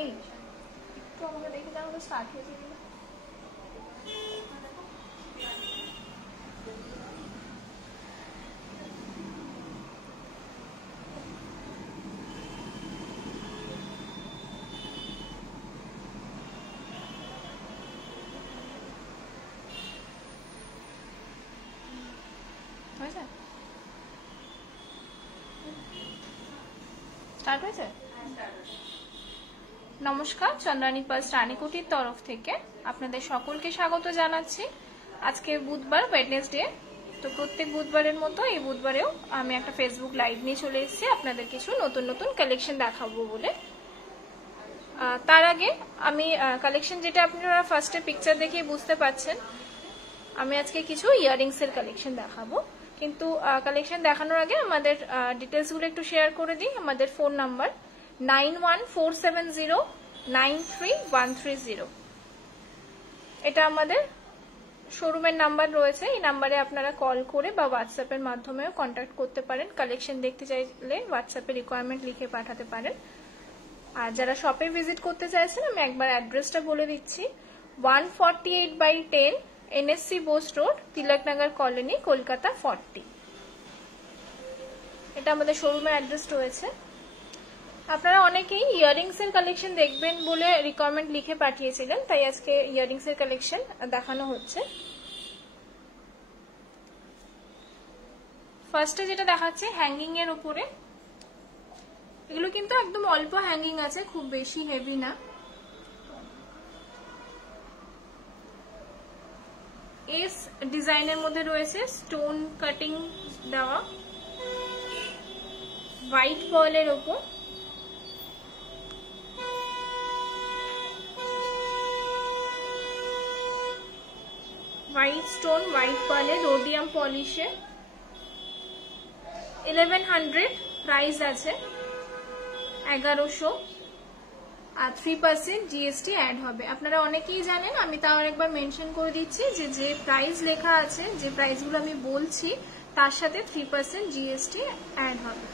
এই একটু আমাকে দেখে জানো তো স্টার্ট হয়েছে কিনা। হয়েছে? স্টার্ট হয়েছে? নমস্কার, চন্দ্রানী পার্স রানীকুটির তরফ থেকে আপনাদের সকলকে স্বাগত জানাচ্ছি। আজকে বুধবার, ওয়েডনেসডে। তো প্রত্যেক বুধবারের মতো এই বুধবারেও আমি একটা ফেসবুক লাইভ নিয়ে চলে এসেছি আপনাদের কিছু নতুন নতুন কালেকশন দেখাবো বলে। তার আগে আমি কালেকশন যেটা আপনারা ফার্স্টে পিকচার দেখেই বুঝতে পারছেন, আমি আজকে কিছু ইয়াররিংসের কালেকশন দেখাবো। কিন্তু কালেকশন দেখানোর আগে আমাদের ডিটেলসগুলো একটু শেয়ার করে দিই। আমাদের ফোন নাম্বার 9147093130। এটা আমাদের শোরুমের নাম্বার রয়েছে। এই নাম্বারে আপনারা কল করে বা হোয়াটসঅ্যাপের মাধ্যমেও কন্ট্যাক্ট করতে পারেন। কালেকশন দেখতে চাইলে হোয়াটসঅ্যাপে রিকোয়ারমেন্ট লিখে পাঠাতে পারেন। আর যারা শপে ভিজিট করতে চাইছেন, আমি একবার অ্যাড্রেসটা বলে দিচ্ছি। 148/10 NSC Bose road, Tilaknagar colony, Kolkata 40। এটা আমাদের শোরুমের অ্যাড্রেস রয়েছে। আপনারা অনেকেই ইয়াররিংস এর কালেকশন দেখবেন বলে রিকোয়ারমেন্ট লিখে পাঠিয়েছিলেন, তাই আজকে ইয়াররিংস এর কালেকশন দেখানো হচ্ছে। ফার্স্টে যেটা দেখাচ্ছে হ্যাঙ্গিং এর উপরে, এগুলো কিন্তু একদম অল্প হ্যাঙ্গিং আছে, খুব বেশি হেভি না। এস ডিজাইনের মধ্যে রয়েছে স্টোন কাটিং দেওয়া, হোয়াইট পার্লের উপর। হোয়াইট স্টোন, হোয়াইট পার্লে, রোডিয়াম পলিশে। 1100 প্রাইস আছে, 1100। আর 3% GST অ্যাড হবে। আপনারা অনেকেই জানেন, আমি তাও আরেকবার মেনশন করে দিচ্ছি যে প্রাইস লেখা আছে, যে প্রাইসগুলো আমি বলছি তার সাথে 3% GST অ্যাড হবে।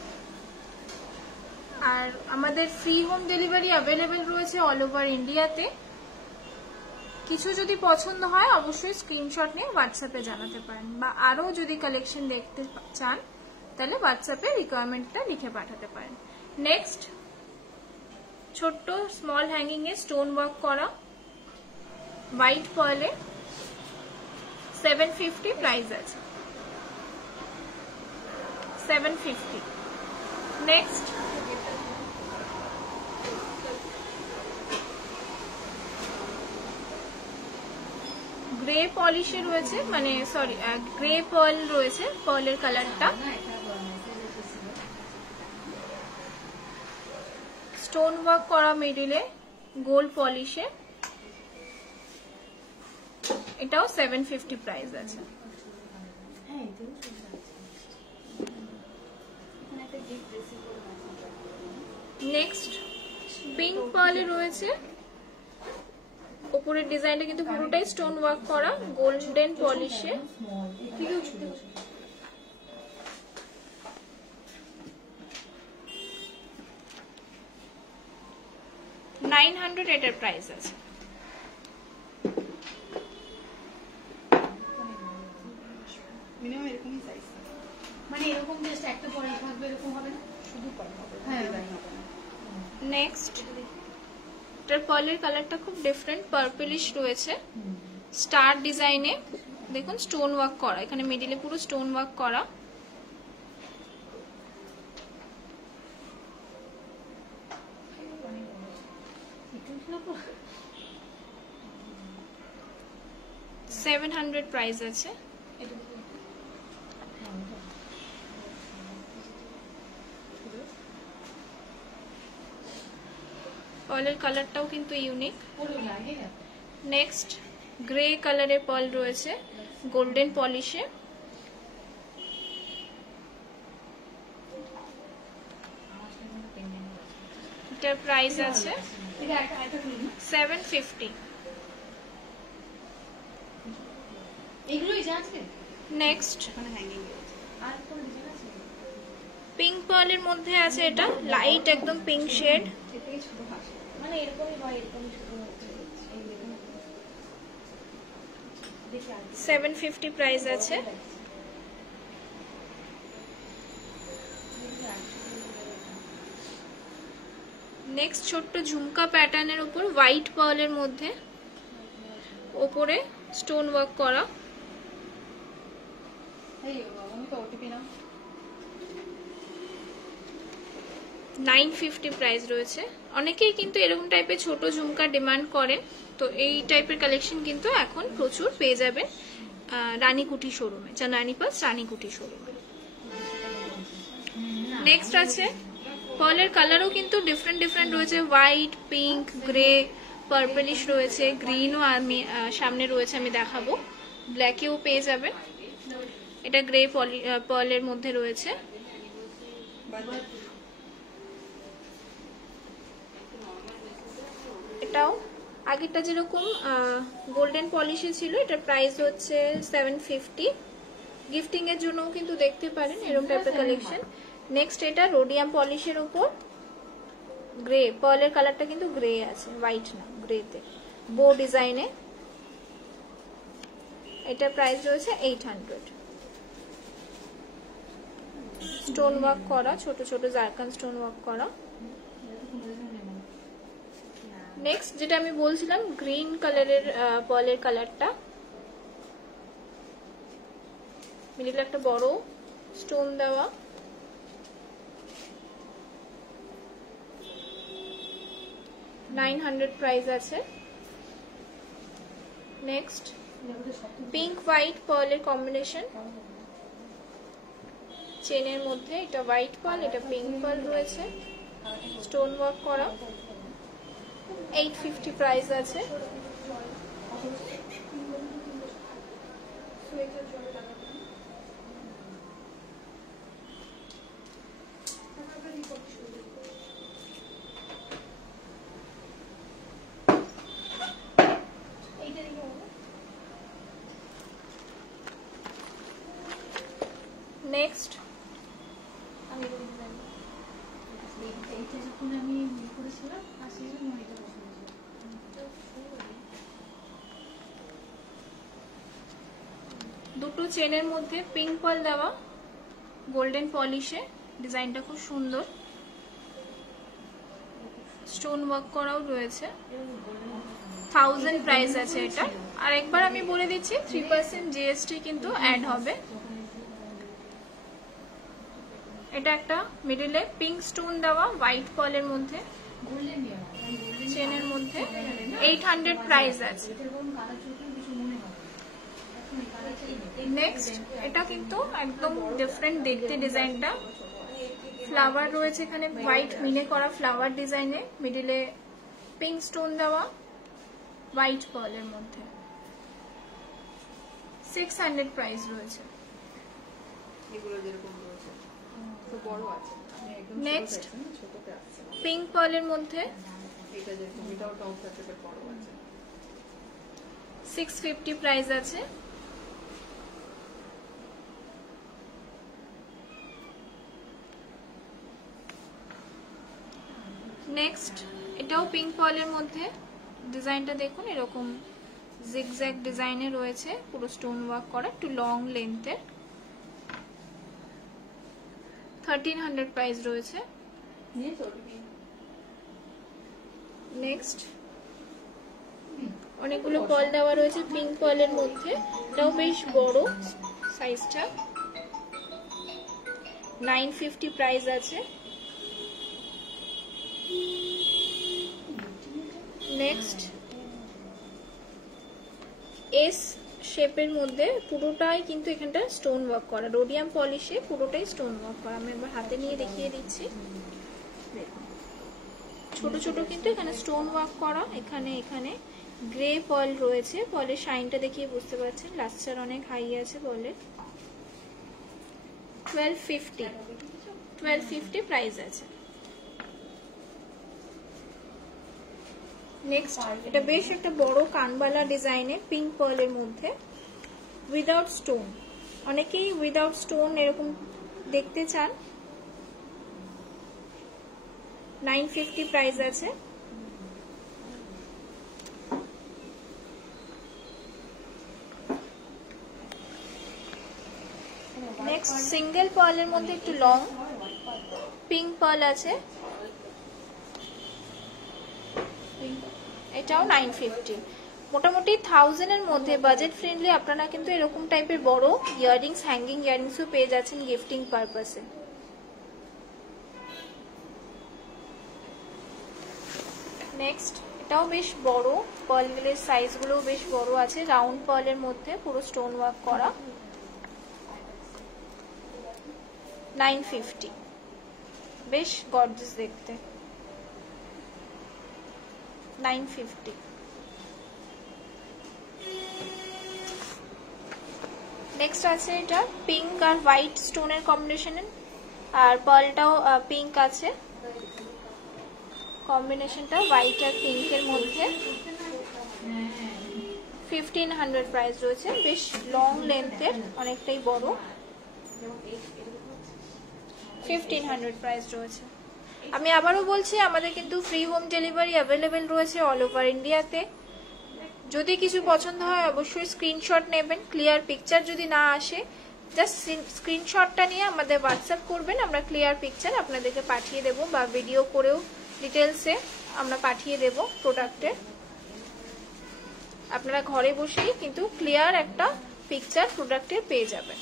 আর আমাদের ফ্রি হোম ডেলিভারি অ্যাভেলেবেল রয়েছে অল ওভার ইন্ডিয়াতে। কিছু যদি পছন্দ হয় অবশ্যই স্ক্রিনশট নিয়ে হোয়াটসঅ্যাপে জানাতে পারেন, বা আরও যদি কালেকশন দেখতে চান তাহলে হোয়াটসঅ্যাপে রিকোয়ারমেন্টটা লিখে পাঠাতে পারেন। নেক্সট, ছোট্ট স্মল হ্যাঙ্গিং এ স্টোন ওয়ার্ক করা, হোয়াইট পার্লে, 750 প্রাইস আছে, 750। নেক্সট, গ্রে পলিশে রয়েছে, মানে সরি গ্রে পার্ল রয়েছে, পার্লের কালারটা। স্টোন ওয়ার্ক করা মিডিলে, গোল্ড পলিশে, এটাও 750 প্রাইস আছে। নেক্সট, পিঙ্ক পার্লে রয়েছে, উপরের ডিজাইনটা কিন্তু পুরোটাই স্টোন ওয়ার্ক করা, গোল্ডেন পলিশে। 900 এটার প্রাইস আছে। নেক্সট, এটার পার্লের কালারটা খুব ডিফারেন্ট, পার্পলিশ রয়েছে, স্টার ডিজাইনে। দেখুন স্টোন ওয়ার্ক করা, এখানে মিডিলে পুরো স্টোন ওয়ার্ক করা। $700 প্রাইস আছে। পার্লের কালারটাও কিন্তু ইউনিক। নেক্সট, গ্রে কালারের পার্ল রয়েছে, গোল্ডেন পলিশে। এটার প্রাইস আছে 750। নেক্সট, পিঙ্ক পার্লের মধ্যে আছে, এটা লাইট একদম পিঙ্ক শেড। এরকমই হয়, এরকমই শুরু হচ্ছে। 750 প্রাইস আছে। নেক্সট ছোট্ট ঝুমকা প্যাটার্নের উপর হোয়াইট পার্লের মধ্যে ওপরে স্টোন ওয়ার্ক করা। 950 প্রাইস রয়েছে। অনেকেই কিন্তু এরকম টাইপের ছোট ঝুমকা ডিমান্ড করেন, তো এই টাইপের কালেকশন কিন্তু এখন প্রচুর পেয়ে যাবেন রানীকুটি শোরুমে, জানানি পার্লস রানীকুটি শোরুমে। নেক্সট আছে পার্লের কালারও কিন্তু ডিফারেন্ট ডিফারেন্ট রয়েছে, হোয়াইট, পিঙ্ক, গ্রে, পার্পলিশ রয়েছে, গ্রিনও আমি সামনে রয়েছে, আমি দেখাবো। ব্ল্যাকেও পেয়ে যাবেন। এটা গ্রে পার্লের মধ্যে রয়েছে। এটাও আগেরটা যেরকম গোল্ডেন পলিশে ছিল, এটার প্রাইস হচ্ছে 750। গিফটিং এর জন্য কিন্তু দেখতে পারেন এরকম টাইপের কালেকশন। নেক্সট এটা রোডিয়াম পলিশের উপর গ্রে, পার্লের কালারটা কিন্তু গ্রে আছে, হোয়াইট না, গ্রেতে বো ডিজাইনে। এটা প্রাইস রয়েছে 800। স্টোন ওয়ার্ক করা, ছোট ছোট জারকান স্টোন ওয়ার্ক করা। নেক্সট যেটা আমি বলছিলাম গ্রিন কালারের পার্লের কালারটা, মিডিলে একটা বড় স্টোন দেওয়া। $900 প্রাইস আছে। নেক্সট পিঙ্ক হোয়াইট পার্লের কম্বিনেশন, চেনের মধ্যে এটা হোয়াইট পার্ল, এটা পিঙ্ক পার্ল রয়েছে, স্টোন ওয়ার্ক করা। 850 প্রাইস আছে। নেক্সট দুটো চেনের মধ্যে পিঙ্ক পার্ল দেওয়া, গোল্ডেন পলিশে, ডিজাইনটা খুব সুন্দর, স্টোন ওয়ার্ক করাও রয়েছে। 1000 প্রাইস আছে এটা। আর একবার আমি বলে দিচ্ছি 3% জিএসটি কিন্তু অ্যাড হবে। এটা একটা মিডিলে পিঙ্ক স্টোন দেওয়া হোয়াইট পার্লের মধ্যে, চেনের মধ্যে 800 প্রাইস আছে। নেক্সট এটা কিন্তু একদম ডিফারেন্ট দেখতে, ডিজাইনটা ফ্লাওয়ার রয়েছে এখানে, হোয়াইট মিনে করা ফ্লাওয়ার ডিজাইনে, মিডিলে পিঙ্ক স্টোন দেওয়া হোয়াইট পার্লের মধ্যে। 600 প্রাইস রয়েছে। নেক্সট পিঙ্ক পার্লের মধ্যে 650 প্রাইস আছে। নেক্সট এটাও পিঙ্ক পার্লের মধ্যে, ডিজাইনটা দেখুন এরকম জিগজ্যাগ ডিজাইনে রয়েছে, পুরো স্টোন ওয়ার্ক করা, একটু লং লেন্থের। 1300 প্রাইস রয়েছে। নেক্সট অনেকগুলো পার্ল দেওয়া রয়েছে পিঙ্ক পার্লের মধ্যে, এটাও বেশ বড় সাইজটা। 950 প্রাইস আছে। নেক্সট এস শেপের মধ্যে পুরোটাই কিন্তু এখানটা স্টোন ওয়ার্ক করা, রোডিয়াম পলিশে পুরোটাই স্টোন ওয়ার্ক করা। আমি একবার হাতে নিয়ে দেখিয়ে দিচ্ছি। ছোট ছোট কিন্তু এখানে স্টোন ওয়ার্ক করা। এখানে এখানে গ্রে পার্ল রয়েছে, পার্লের শাইনটা দেখিয়ে বুঝতে পারছেন, লাস্টার অনেক হাই আছে পার্লের। 1250 প্রাইস আছে। নেক্সট এটা বেশ একটা বড় কানবালা ডিজাইনে পিঙ্ক পার্লের মধ্যে, উইদাউট স্টোন। অনেকেই উইদাউট স্টোন এরকম দেখতে চান। 950 প্রাইস আছে। নেক্সট সিঙ্গেল পার্লের মধ্যে একটু লং পিঙ্ক পার্ল আছে, এটাও 950। মোটামুটি 1000 এর মধ্যে বাজেট ফ্রেন্ডলি আপনারা কিন্তু এরকম টাইপের বড় ইয়াররিংস, হ্যাঙ্গিং ইয়াররিংসও পেয়ে যাচ্ছেন গিফটিং পারপাসে। নেক্সট এটাও বেশ বড়, পার্লের সাইজগুলোও বেশ বড় আছে, রাউন্ড পার্লের মধ্যে পুরো স্টোন ওয়ার্ক করা, 950। বেশ গর্জিয়াস দেখতে, 950। নেক্সট আছে এটা পিঙ্ক আর হোয়াইট স্টোনের কম্বিনেশন, আর পার্লটাও পিঙ্ক আছে, কম্বিনেশনটা হোয়াইট আর পিঙ্কের মধ্যে, 1500 প্রাইস রয়েছে। বেশ লং লেন্থের, অনেকটাই বড়, 1500 প্রাইস রয়েছে। আমি আবারও বলছি আমাদের কিন্তু ফ্রি হোম ডেলিভারি অ্যাভেলেবেল রয়েছে অল ওভার ইন্ডিয়াতে। যদি কিছু পছন্দ হয় অবশ্যই স্ক্রিনশট নেবেন, ক্লিয়ার পিকচার যদি না আসে জাস্ট স্ক্রিনশটটা নিয়ে আমাদের হোয়াটসঅ্যাপ করবেন, আমরা ক্লিয়ার পিকচার আপনাদেরকে পাঠিয়ে দেব, বা ভিডিও করেও ডিটেলসে আমরা পাঠিয়ে দেব প্রোডাক্টের। আপনারা ঘরে বসেই কিন্তু ক্লিয়ার একটা পিকচার প্রোডাক্টের পেয়ে যাবেন।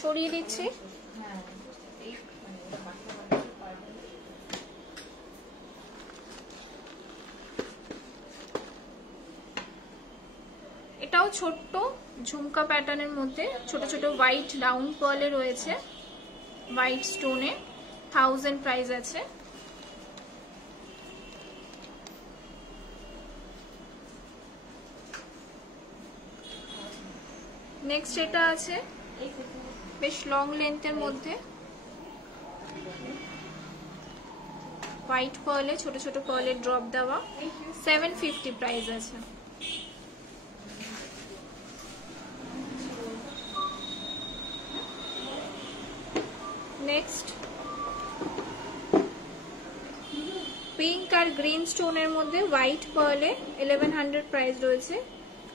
সরিয়ে দিচ্ছি। এটাও ছোট্ট ঝুমকা প্যাটার্নের মধ্যে ছোট ছোট হোয়াইট রাউন্ড পার্লে রয়েছে, হোয়াইট স্টোনে, 1000 প্রাইস আছে। নেক্সট এটা আছে বেশ লং লেন্থের মধ্যে, হোয়াইট পার্লে ছোট ছোট পার্লের ড্রপ দেওয়া, 750 প্রাইস আছে। নেক্সট পিঙ্ক আর গ্রিন স্টোনের মধ্যে হোয়াইট পার্লে 1100 প্রাইস রয়েছে,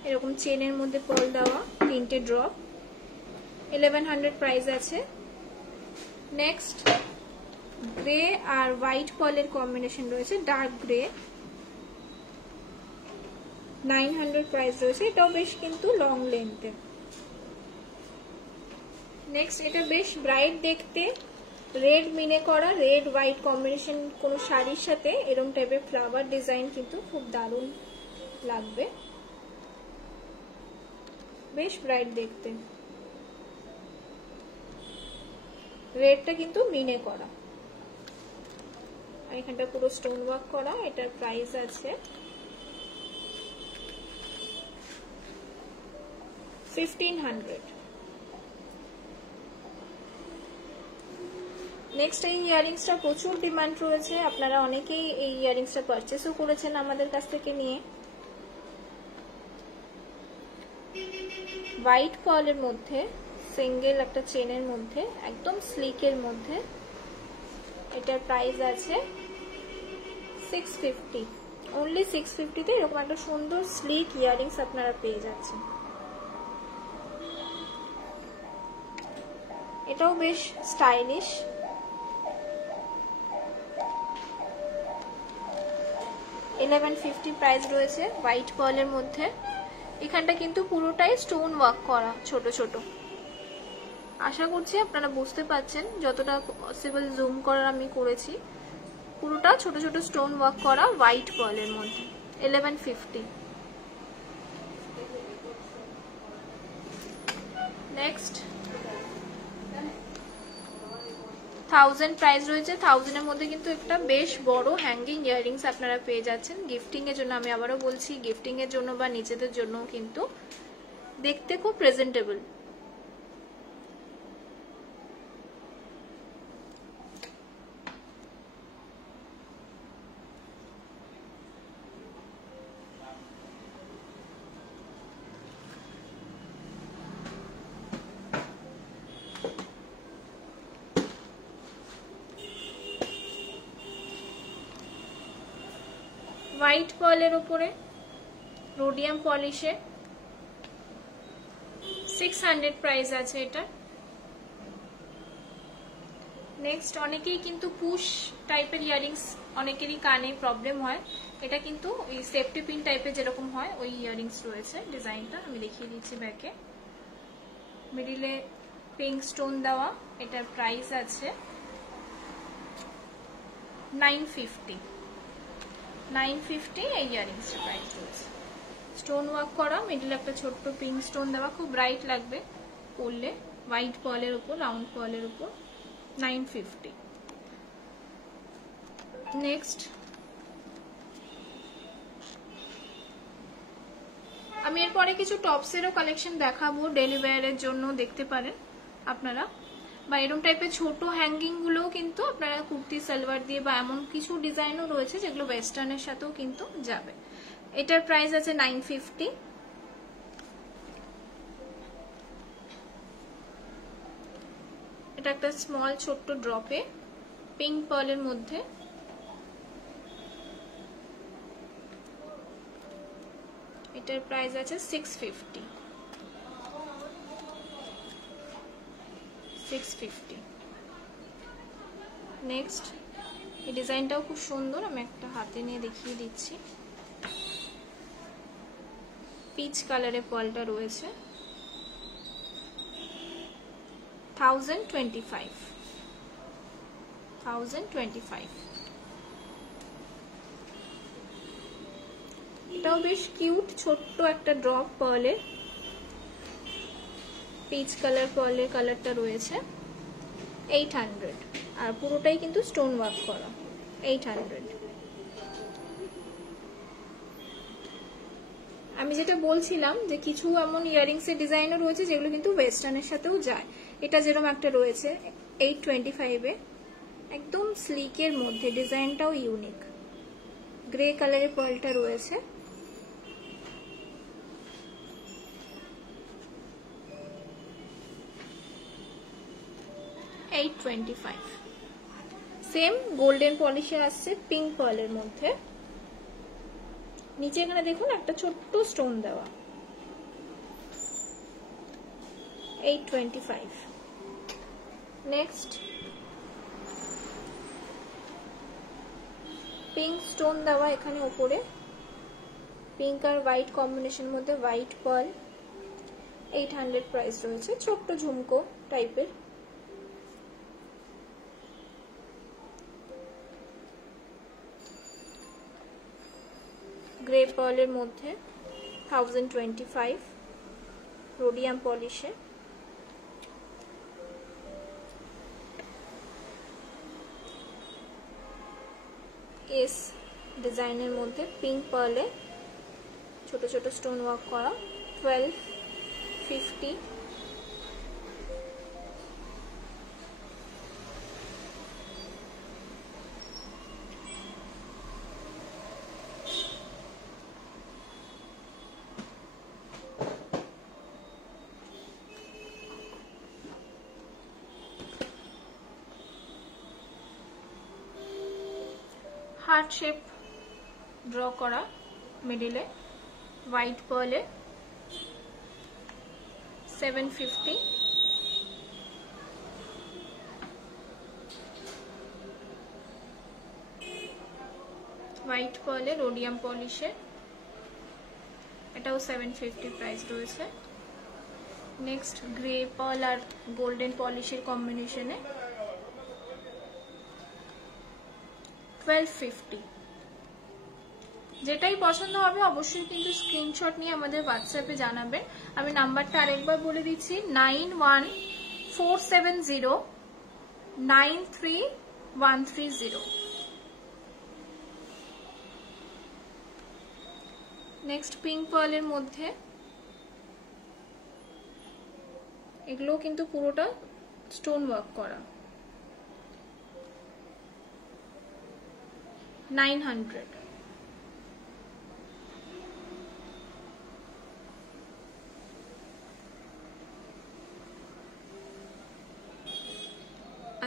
এরকম চেনের মধ্যে পার্ল দেওয়া, 3টে ড্রপ, 1100 প্রাইস আছে। নেক্সট গ্রে আর হোয়াইট পার্লের কম্বিনেশন রয়েছে, ডার্ক গ্রে, 900 প্রাইস রয়েছে, এটাও বেশ কিন্তু লং লেন্থে। নেক্সট এটা বেশ ব্রাইট দেখতে, রেড মিনে করা, রেড হোয়াইট কম্বিনেশন কোনো শাড়ির সাথে এরকম টাইপের ফ্লাওয়ার ডিজাইন কিন্তু খুব দারুণ লাগবে, বেশ ব্রাইট দেখতে। রেডটা কিন্তু মিনে করা, আর এখানটা পুরো স্টোন ওয়ার্ক করা। এটার প্রাইস আছে 1500। নেক্সট এই ইয়াররিংসটা প্রচুর ডিমান্ড রয়েছে, আপনারা অনেকেই এই ইয়াররিংসটা পারচেসও করেছেন আমাদের কাছ থেকে নিয়ে। হোয়াইট পার্লের মধ্যে সিঙ্গেল একটা চেনের মধ্যে একদম স্লিকের মধ্যে, এটার প্রাইস আছে 650। অনলি 650-তে এরকম একটা সুন্দর স্লিক ইয়াররিংস আপনারা পেয়ে যাচ্ছেন। এটাও বেশ স্টাইলিশ, 1150 প্রাইস রয়েছে হোয়াইট পার্লের মধ্যে। এখানটা কিন্তু পুরোটাই স্টোন ওয়ার্ক করা ছোট ছোট, আশা করছি আপনারা বুঝতে পারছেন, যতটা পসিবল জুম করার আমি করেছি। পুরোটা ছোট ছোট স্টোন ওয়ার্ক করা হোয়াইট পার্লের মধ্যে, 1150। নেক্সট 1000 প্রাইস রয়েছে, 1000 এর মধ্যে কিন্তু একটা বেশ বড় হ্যাঙ্গিং ইয়াররিংস আপনারা পেয়ে যাচ্ছেন গিফটিং এর জন্য। আমি আবারও বলছি, গিফটিং এর জন্য বা নিজেদের জন্য কিন্তু দেখতে খুব প্রেজেন্টেবল। হোয়াইট পার্লের উপরে রোডিয়াম পলিশে 600 প্রাইস আছে এটা। নেক্সট, অনেকেই কিন্তু পুশ টাইপের ইয়ারিংস, অনেকেরই কানে প্রবলেম হয়, এটা কিন্তু এই সেফটি পিন টাইপের যেরকম হয় ওই ইয়ারিংস রয়েছে। ডিজাইনটা আমি দেখিয়ে দিচ্ছি ব্যাকে। মিডিলে পিঙ্ক স্টোন দেওয়া, এটার প্রাইস আছে 950 এই ইয়ারিংসের প্রাইস রয়েছে। স্টোন ওয়ার্ক করা, মিডিলে একটা ছোট্ট পিঙ্ক স্টোন দেওয়া, খুব ব্রাইট লাগবে পরলে, হোয়াইট পার্লের উপর, রাউন্ড পার্লের উপর, 950। নেক্সট, আমি এরপরে কিছু টপসেরও কালেকশন দেখাবো, ডেলি ওয়্যারের জন্য দেখতে পারেন আপনারা, বা এরকম টাইপের ছোট হ্যাঙ্গিং গুলোও কিন্তু আপনারা কুর্তি সালোয়ার দিয়ে, বা এমন কিছু ডিজাইনও রয়েছে যেগুলো ওয়েস্টার্নের সাথেও কিন্তু যাবে। এটার প্রাইস আছে 950। এটা একটা স্মল ছোট্ট ড্রপে পিঙ্ক পার্লের মধ্যে, এটার প্রাইস আছে 650। নেক্সট, এই ডিজাইনটাও খুব সুন্দর, আমি একটা হাতে নিয়ে দেখিয়ে দিচ্ছি। পিচ কালারের পার্লটা রয়েছে, 1025। এটাও বেশ কিউট, ছোট্ট একটা ড্রপ পার্লের, পিচ কালার পার্লের কালারটা রয়েছে, 800, আর পুরোটাই কিন্তু স্টোন ওয়ার্ক করা, 800। আমি যেটা বলছিলাম যে কিছু এমন ইয়ারিংস এর ডিজাইনও রয়েছে যেগুলো কিন্তু ওয়েস্টার্নের সাথেও যায়। এটা যেরকম একটা রয়েছে 825 একদম স্লিকের মধ্যে, ডিজাইনটাও ইউনিক, গ্রে কালারের পার্লটা রয়েছে, 825। সেম গোল্ডেন পলিশে আসছে পিঙ্ক পার্লের মধ্যে, নিচে এখানে দেখুন একটা ছোট্ট স্টোন দেওয়া, 825। নেক্সট, পিঙ্ক স্টোন দেওয়া এখানে উপরে, পিঙ্ক আর হোয়াইট কম্বিনেশন মধ্যে হোয়াইট পার্ল, 800 প্রাইস রয়েছে, ছোট্ট ঝুমকো টাইপের। গ্রে পার্লের মধ্যে 1025, রোডিয়াম পলিশে। এস ডিজাইনের মধ্যে পিঙ্ক পার্লে ছোট ছোট স্টোন ওয়ার্ক করা, 1250। হার্ট শেপ ড্র করা, মিডিলে হোয়াইট পার্লে, 750। হোয়াইট পার্লে রোডিয়াম পলিশে, এটাও 750 প্রাইস রয়েছে। নেক্সট, গ্রে পার্ল আর গোল্ডেন পলিশের কম্বিনেশনে 1250। যেটাই পছন্দ হবে অবশ্যই কিন্তু স্ক্রিনশট নিয়ে আমাদের হোয়াটসঅ্যাপে জানাবেন। আমি নাম্বারটা আরেকবার বলে দিচ্ছি, 9147093130। নেক্সট, পিঙ্ক পার্লের মধ্যে, এগুলো কিন্তু পুরোটা স্টোন ওয়ার্ক করা, 900।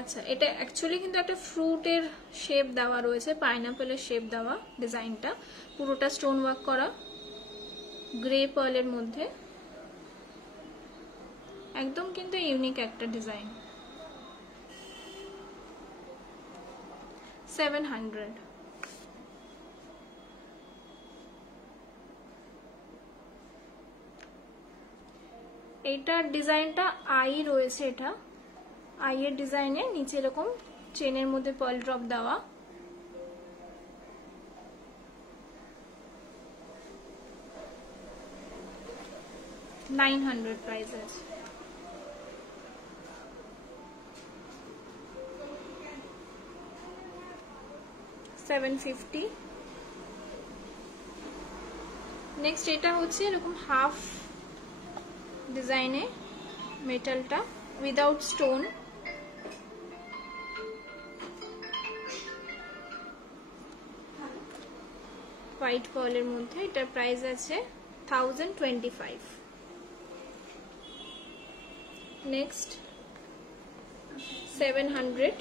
আচ্ছা, এটা অ্যাকচুয়ালি কিন্তু একটা ফ্রুটের শেপ দেওয়া রয়েছে, পাইনাপেলের শেপ দেওয়া, ডিজাইনটা পুরোটা স্টোন ওয়ার্ক করা, গ্রে পার্লের মধ্যে, একদম কিন্তু ইউনিক একটা ডিজাইন। 700। এইটার ডিজাইনটা আই রয়েছে, এটা আই এর ডিজাইনে নিচে এরকম চেনের মধ্যে পার্ল ড্রপ দেওয়া। $900 প্রাইস আছে। $750। নেক্সট এটা হচ্ছে এরকম হাফ ডিজাইনে, মেটালটা উইদাউট স্টোন, হোয়াইট পার্লের মধ্যে। এটার প্রাইস আছে 1025। নেক্সট 700,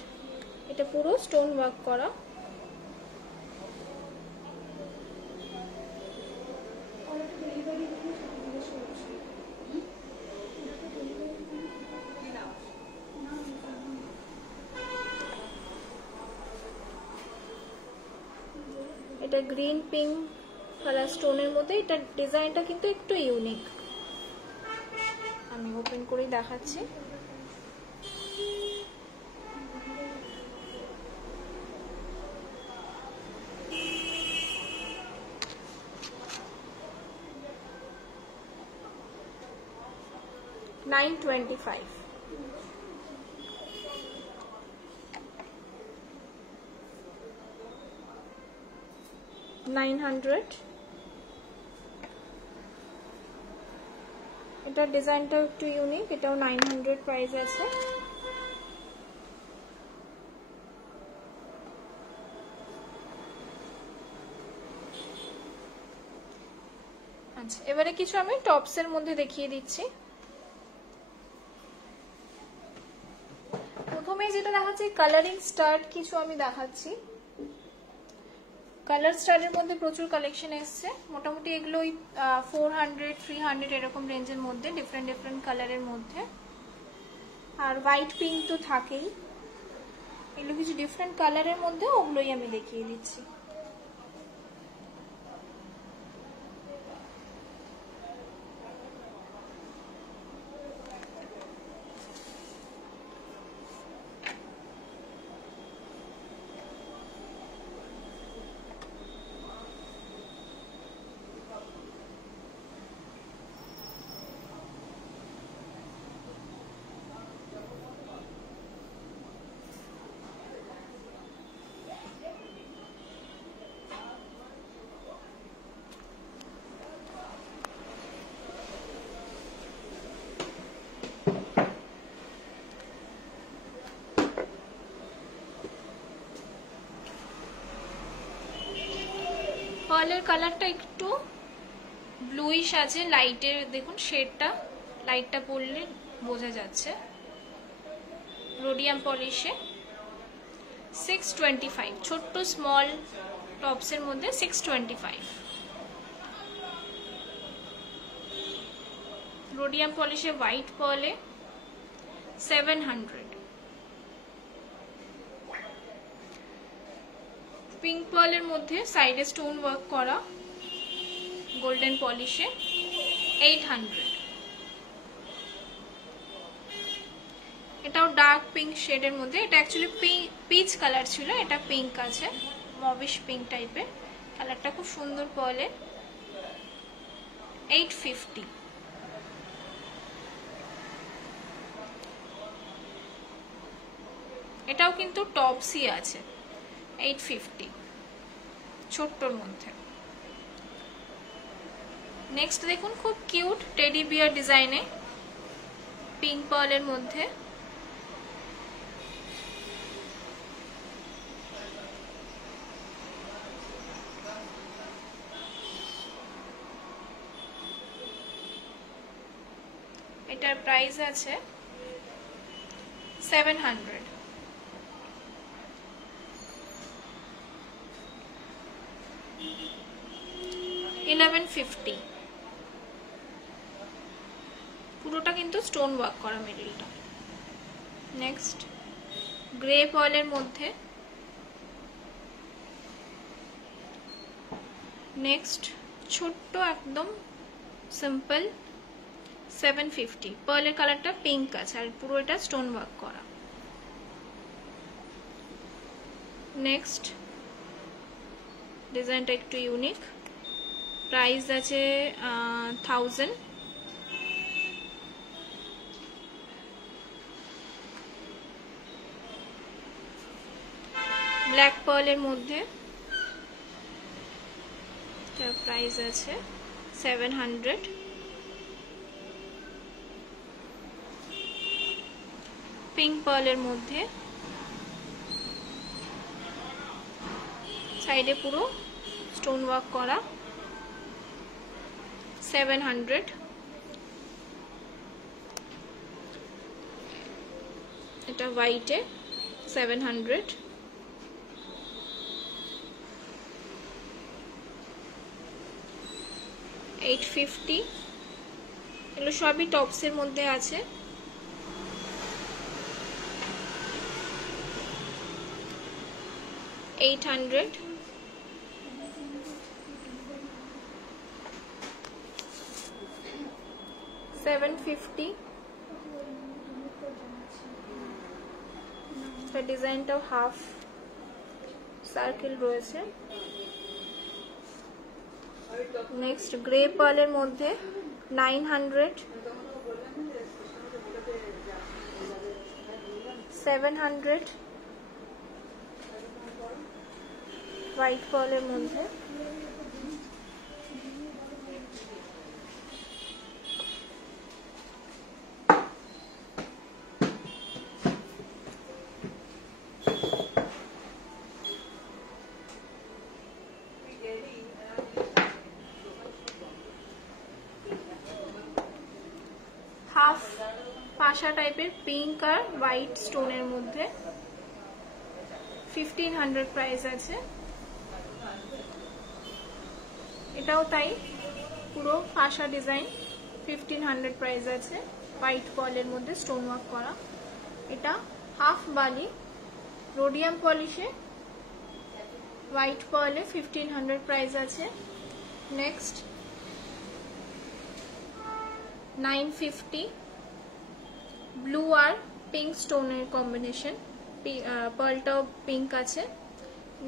এটা পুরো স্টোন ওয়ার্ক করা। এটা গ্রিন পিঙ্ক কালার স্টোনের মধ্যে, এটা ডিজাইনটা কিন্তু একটু ইউনিক। আমি ওপেন করে দেখাচ্ছি। $925। $900। এটার ডিজাইনটা একটু ইউনিক, এটাও 900 প্রাইস আছে। আচ্ছা, এবারে কিছু আমি টপসের মধ্যে দেখিয়ে দিচ্ছি। প্রথমে যেটা দেখাচ্ছি কালারিং স্টার্ট, কিছু আমি দেখাচ্ছি। কালার স্টার্টের মধ্যে প্রচুর কালেকশন এসছে, মোটামুটি এগুলো 400 300 এরকম রেঞ্জের মধ্যে, ডিফারেন্ট ডিফারেন্ট কালারের মধ্যে। আর হোয়াইট পিঙ্ক তো থাকেই, এগুলো কিছু ডিফারেন্ট কালারের মধ্যে, ওগুলোই আমি দেখিয়ে দিচ্ছি। পার্লের কালারটা একটু ব্লুইশ আছে, লাইটের দেখুন শেডটা, লাইটটা পড়লে বোঝা যাচ্ছে। রোডিয়াম পলিশে 625, ছোট্ট স্মল টপসের মধ্যে 625। রোডিয়াম পলিশে হোয়াইট পার্লে 700। পিঙ্ক পার্লের মধ্যে সাইডে স্টোন ওয়ার্ক করা গোল্ডেন পলিশে 800। এটাও ডার্ক পিঙ্ক শেডের মধ্যে, এটা অ্যাকচুয়ালি পিচ কালার ছিল, এটা পিঙ্ক আছে, মবিশ পিঙ্ক টাইপের কালারটা, খুব সুন্দর পার্লে 850। এটাও কিন্তু টপসই আছে 850, ছোট্টর মধ্যে। নেক্সট দেখুন খুব কিউট টেডি বিয়ার ডিজাইনে পিঙ্ক পার্লের মধ্যে, এটার প্রাইস আছে 700। $1150। পুরোটা কিন্তু স্টোন ওয়ার্ক করা মিডলটা। নেক্সট গ্রে পার্লের মধ্যে, নেক্সট ছোট্ট একদম সিম্পল 750, পার্লের কালারটা পিঙ্ক আছে আর পুরো এটা স্টোন ওয়ার্ক করা। নেক্সট ডিজাইনটা একটু ইউনিক, প্রাইস আছে 1000। ব্ল্যাক পার্লের মধ্যে তার প্রাইস আছে 700। পিঙ্ক পার্লের মধ্যে সাইডে পুরো স্টোন ওয়ার্ক করা 700। এটা হোয়াইটে 700। $850, এগুলো সবই টপসের মধ্যে আছে। $800, $750। ডিজাইনটাও হাফ সার্কেল রয়েছে। নেক্সট গ্রে পার্লের মধ্যে 900, 700। হোয়াইট পার্লের মধ্যে হাফ পাশা টাইপের পিঙ্ক আর হোয়াইট স্টোনের মধ্যে 1500 প্রাইস আছে। এটাও তাই, পুরো পাশা ডিজাইন 1500 প্রাইস আছে। হোয়াইট পার্লের মধ্যে স্টোন ওয়ার্ক করা। এটা হাফ বালি রোডিয়াম পলিশে, হোয়াইট পার্লে 1500 প্রাইস আছে। নেক্সট 950, ব্লু আর পিঙ্ক স্টোনের কম্বিনেশন, পার্লটাও পিঙ্ক আছে।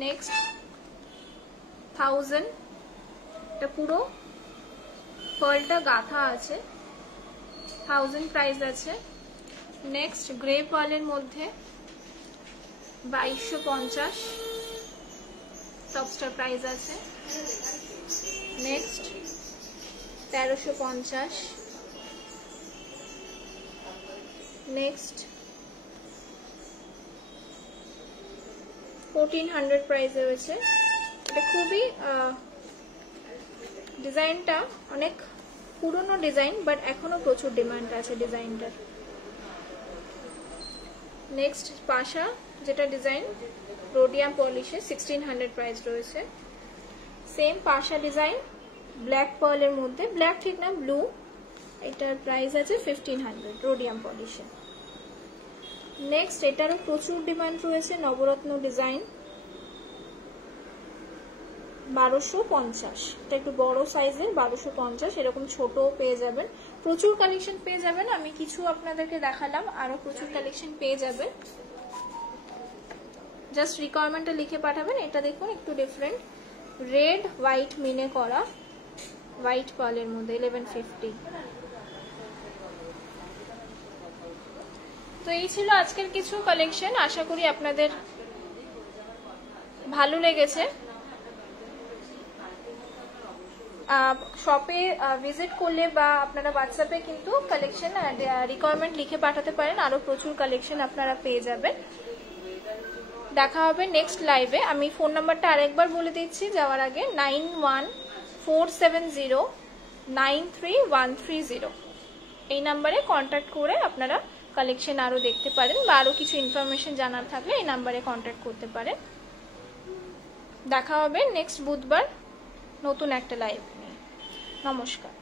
নেক্সট 1000, এটা পুরো পার্লটা গাঁথা আছে, 1000 প্রাইস আছে। নেক্সট গ্রে পার্লের মধ্যে 2250, টপস্টার প্রাইস আছে। নেক্সট 1350। নেক্সট 1400 প্রাইসে রয়েছে। এটা খুবই ডিজাইনটা অনেক পুরনো ডিজাইন, বাট এখনো প্রচুর ডিমান্ড আছে ডিজাইনটার। নেক্সট পাশা যেটা ডিজাইন রোডিয়াম পলিশে 1600 প্রাইস রয়েছে। সেম পাশা ডিজাইন ব্ল্যাক পার্লের মধ্যে, ব্ল্যাক ঠিক না ব্লু, এটার প্রাইস আছে 1500 রোডিয়াম পলিশে। নেক্সট এটারও প্রচুর ডিমান্ড রয়েছে, নবরত্ন ডিজাইন 1250, এটা একটু বড় সাইজের 1250, এরকম ছোট পেয়ে যাবেন, প্রচুর কালেকশন পেয়ে যাবেন। আমি কিছু আপনাদেরকে দেখালাম, আরো প্রচুর কালেকশন পেয়ে যাবেন। জাস্ট রিকোয়ারমেন্টটা লিখে পাঠাবেন। এটা দেখুন একটু ডিফারেন্ট, রেড হোয়াইট মিনে করা, হোয়াইট পার্লের মধ্যে 1150। তো এই ছিল আজকের কিছু কালেকশন, আশা করি আপনাদের ভালো লেগেছে। শপে ভিজিট করলে বা আপনারা হোয়াটসঅ্যাপে কিন্তু কালেকশন রিকোয়ারমেন্ট লিখে পাঠাতে পারেন, আরো প্রচুর কালেকশন আপনারা পেয়ে যাবেন। দেখা হবে নেক্সট লাইভে। আমি ফোন নাম্বারটা আরেকবার বলে দিচ্ছি যাওয়ার আগে, 9147093130। এই নাম্বারে কন্ট্যাক্ট করে আপনারা কালেকশন আরো দেখতে পারেন, বা আরো কিছু ইনফরমেশন জানার থাকলে এই নাম্বারে কন্ট্যাক্ট করতে পারেন। দেখা হবে নেক্সট বুধবার নতুন একটা লাইভ নিয়ে। নমস্কার।